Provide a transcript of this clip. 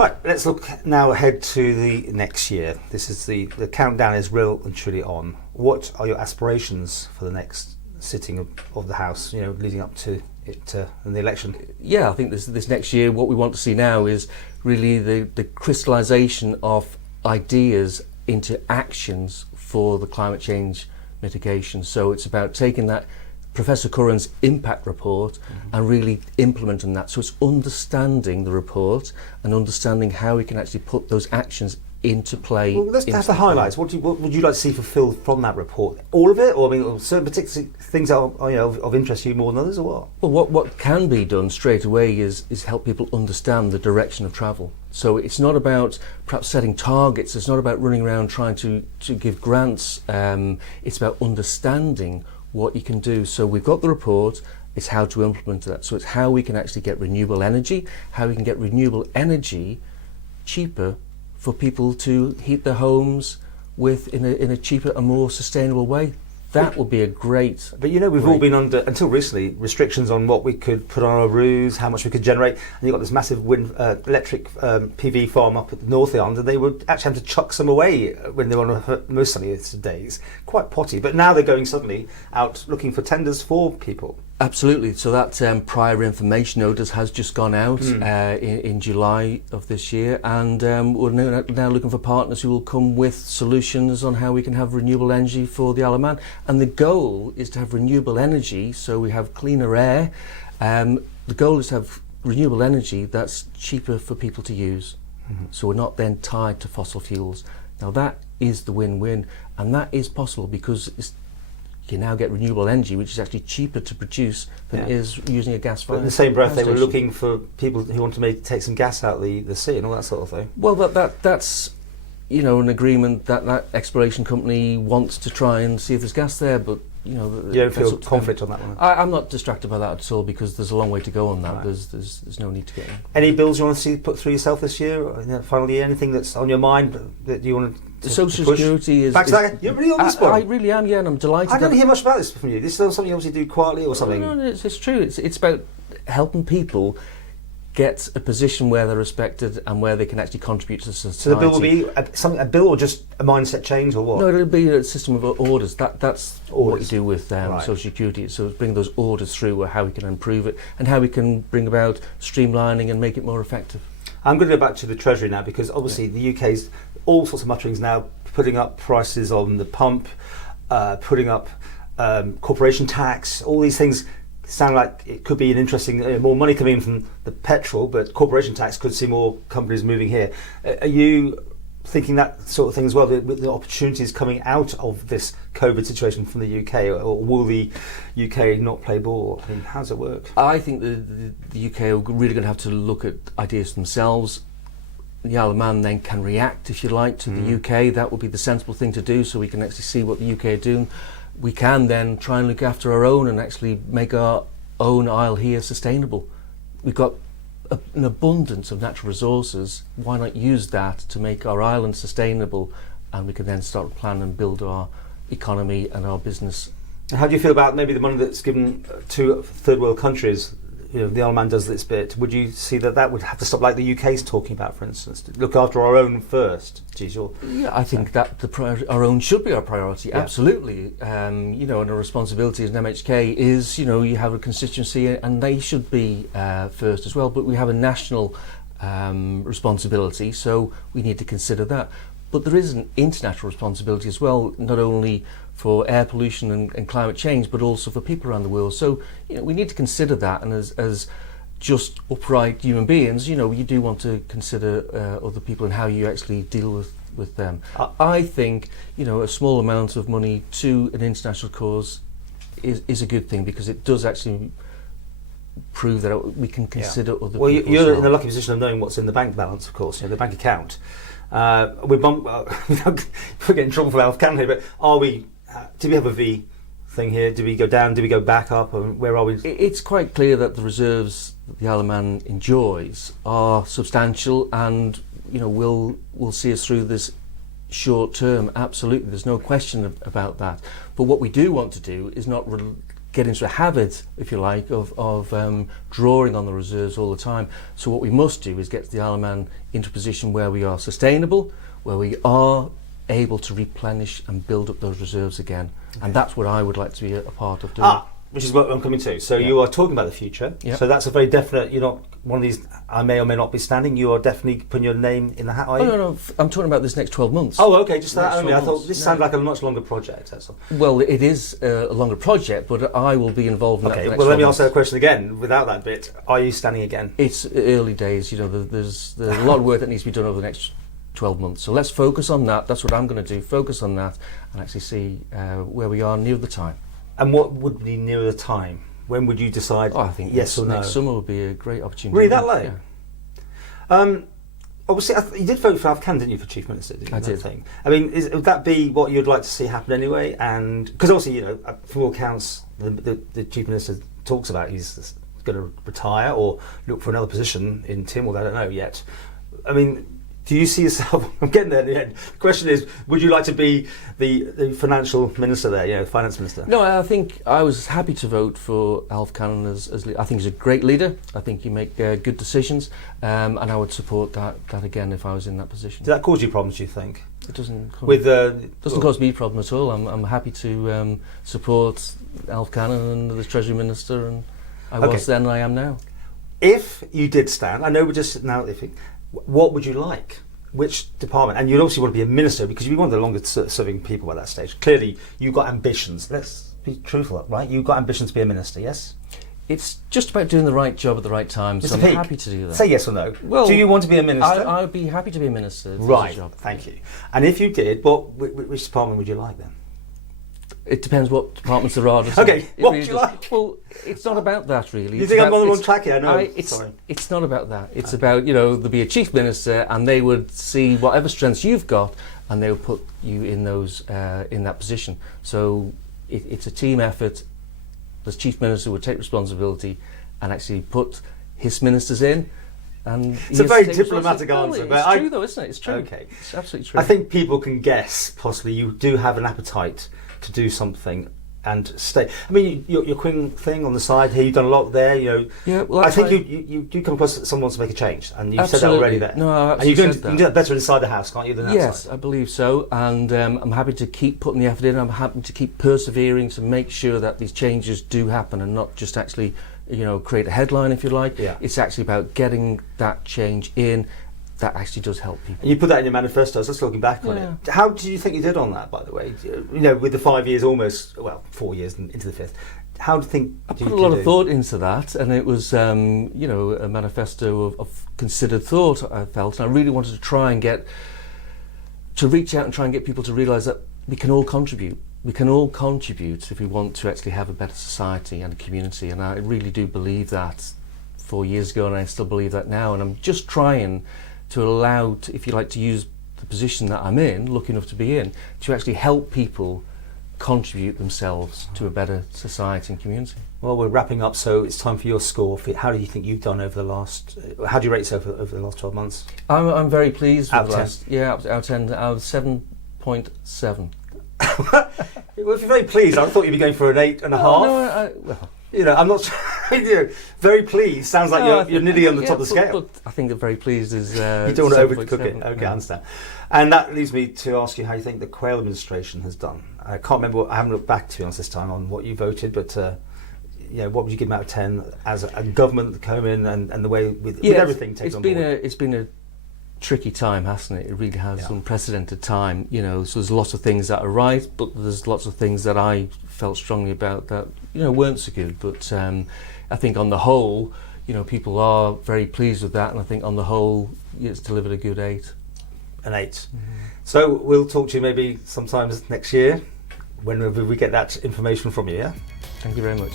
Right, let's look now ahead to the next year. This is the countdown is real and truly on. What are your aspirations for the next sitting of the House, leading up to it in the election? Yeah, I think this next year, what we want to see now is really the crystallisation of ideas into actions for the climate change mitigation. So it's about taking that Professor Curran's impact report and really implementing that. So it's understanding the report and understanding how we can actually put those actions into play. Well, let's have the highlights. What would you like to see fulfilled from that report? All of it, or certain particular things that are of interest to you more than others, or what? Well, what can be done straight away is help people understand the direction of travel. So it's not about perhaps setting targets. It's not about running around trying to give grants. It's about understanding what you can do. So we've got the report. It's how to implement that. So it's how we can actually get renewable energy, how we can get renewable energy cheaper for people to heat their homes with in a cheaper and more sustainable way. That would be a great... But we've all been under, until recently, restrictions on what we could put on our roofs, how much we could generate. And you've got this massive wind electric PV farm up at the North Island, and they would actually have to chuck some away when they were on most sunniest days. Quite potty. But now they're going suddenly out looking for tenders for people. Absolutely. So that prior information notice has just gone out in July of this year, and we're now looking for partners who will come with solutions on how we can have renewable energy for the Isle of Man. And the goal is to have renewable energy, so we have cleaner air. The goal is to have renewable energy that's cheaper for people to use. So we're not then tied to fossil fuels. Now that is the win-win, and that is possible because you now get renewable energy which is actually cheaper to produce than it is using a gas-fired. But in the same breath, they were looking for people who want to maybe take some gas out of the sea and all that sort of thing. Well, that's an agreement that exploration company wants to try and see if there's gas there, but you don't feel conflict on that one? I'm not distracted by that at all because there's a long way to go on that. Right. There's no need to get in. Any bills you want to see put through yourself this year, or final year? Anything that's on your mind that you want to? The Social Security is... Back to that? You're really on this one? I really am, yeah, and I'm delighted. I don't hear much about this from you. This is something you obviously do quietly or something? No, it's true. It's about helping people get a position where they're respected and where they can actually contribute to society. So the bill will be a bill or just a mindset change or what? No, it'll be a system of orders. That's orders. What you do with Right. Social Security. So bring those orders through, how we can improve it and how we can bring about streamlining and make it more effective. I'm going to go back to the Treasury now because obviously the UK's all sorts of mutterings now, putting up prices on the pump, putting up corporation tax, all these things sound like it could be an interesting, more money coming in from the petrol, but corporation tax could see more companies moving here. Are you thinking that sort of thing as well, with the opportunities coming out of this COVID situation from the UK, or will the UK not play ball? I mean, how does it work? I think the UK are really going to have to look at ideas themselves. The Isle of Man then can react, if you like, to the UK. That would be the sensible thing to do, so we can actually see what the UK are doing. We can then try and look after our own and actually make our own isle here sustainable. We've got an abundance of natural resources. Why not use that to make our island sustainable, and we can then start to plan and build our economy and our business. How do you feel about maybe the money that's given to third world countries? The Isle of Man does this bit. Would you see that would have to stop, like the UK's talking about, for instance, to look after our own first? Yeah, I think that our own should be our priority. Yeah. Absolutely. And our responsibility as an MHK is, you have a constituency, and they should be first as well. But we have a national responsibility, so we need to consider that. But there is an international responsibility as well, not only for air pollution and climate change, but also for people around the world. So we need to consider that, and as just upright human beings, you do want to consider other people and how you actually deal with them. I think a small amount of money to an international cause is a good thing, because it does actually prove that we can consider other people. Well, you're in the lucky position of knowing what's in the bank balance, of course, the bank account. We get in trouble for Health Canada, but do we have a V thing here? Do we go down? Do we go back up? Or where are we? It's quite clear that the reserves that the Isle of Man enjoys are substantial, and will see us through this short term. Absolutely, there's no question about that. But what we do want to do is not get into a habit, if you like, of drawing on the reserves all the time. So what we must do is get the Isle of Man into a position where we are sustainable, where we are able to replenish and build up those reserves again. Okay. And that's what I would like to be a part of doing. Which is what I'm coming to. So you are talking about the future. Yep. So that's a very definite, you're not one of these, I may or may not be standing, you are definitely putting your name in the hat, are you? No, I'm talking about this next 12 months. Oh, okay, just that only. I thought this sounded like a much longer project, that's all. Well, it is a longer project, but I will be involved in that. Okay, well let me ask that question again, without that bit. Are you standing again? It's early days, there's a lot of work that needs to be done over the next 12 months. So let's focus on that. That's what I'm going to do, focus on that and actually see where we are near the time. And what would be near the time? When would you decide I think yes or no? Next summer would be a great opportunity. Really, that late? Yeah. Obviously, you did vote for Ralph Cannon, didn't you, for Chief Minister? I did. Thing? I mean, would that be what you'd like to see happen anyway? And because obviously, from all accounts, the Chief Minister talks about he's going to retire or look for another position in Tynwald. I don't know yet. I mean, do you see yourself? I'm getting there in the end. The question is, would you like to be the financial minister there? Finance minister. No, I think I was happy to vote for Ralph Cannon as I think he's a great leader. I think he make good decisions, and I would support that again if I was in that position. Does that cause you problems? Do you think? It doesn't. Doesn't cause me a problem at all. I'm happy to support Ralph Cannon and the Treasury Minister, and I was then and I am now. If you did stand, I know we're just now iffy. What would you like? Which department? And you'd obviously want to be a minister because you'd be one of the longest serving people at that stage. Clearly, you've got ambitions. Let's be truthful, right? You've got ambitions to be a minister, yes? It's just about doing the right job at the right time, so I'm happy to do that. Say yes or no. Well, do you want to be a minister? I would be happy to be a minister. Right, thank you. And if you did, which department would you like then? It depends what departments there are. Okay, what would you like? Well, it's not about that really. You think I'm on the wrong track here? I know. Sorry. It's not about that. It's about, there'll be a chief minister and they would see whatever strengths you've got and they would put you in those in that position. So it's a team effort. The chief minister would take responsibility and actually put his ministers in. And it's a very diplomatic answer. It's true though, isn't it? It's true. Okay. It's absolutely true. I think people can guess, possibly, you do have an appetite to do something and stay. I mean, your Queen thing on the side here, you've done a lot there. Yeah, well, I think you do come across someone wants to make a change, and you've said that already there. No, and you can do that better inside the house, can't you, than outside? Yes, I believe so, and I'm happy to keep putting the effort in. I'm happy to keep persevering to make sure that these changes do happen, and not just actually, create a headline, if you like. Yeah. It's actually about getting that change in. That actually does help people. And you put that in your manifesto. I was just looking back on it. How do you think you did on that, by the way? With the 5 years 4 years into the fifth. How do you think I put a lot of thought into that, and it was, a manifesto of considered thought, I felt. And I really wanted to try and reach out and try and get people to realise that we can all contribute. We can all contribute if we want to actually have a better society and a community. And I really do believe that 4 years ago, and I still believe that now. And I'm just trying to allow, if you like, to use the position that I'm in, lucky enough to be in, to actually help people contribute themselves to a better society and community. Well, we're wrapping up, so it's time for your score. How do you think you've done over the last, how do you rate yourself over the last 12 months? I'm very pleased with the last. Yeah, out of 10, out of 7.7. Well, if you're very pleased, I thought you'd be going for an 8.5. No, I'm not very pleased. Sounds like you're nearly on the top of the scale. But I think that very pleased is. You don't want to overcook it. Okay, I understand. And that leads me to ask you how you think the Quayle administration has done. I can't remember. I haven't looked back, to be honest, this time on what you voted, but what would you give them out of 10 as a government that came in and the way with everything taken on board? It's been a tricky time, hasn't it? It really has, unprecedented time. So there's lots of things that are right, but there's lots of things that I felt strongly about that weren't so good. But I think on the whole, people are very pleased with that, and I think on the whole, it's delivered a good 8. An 8. Mm-hmm. So we'll talk to you maybe sometimes next year, whenever we get that information from you. Yeah. Thank you very much.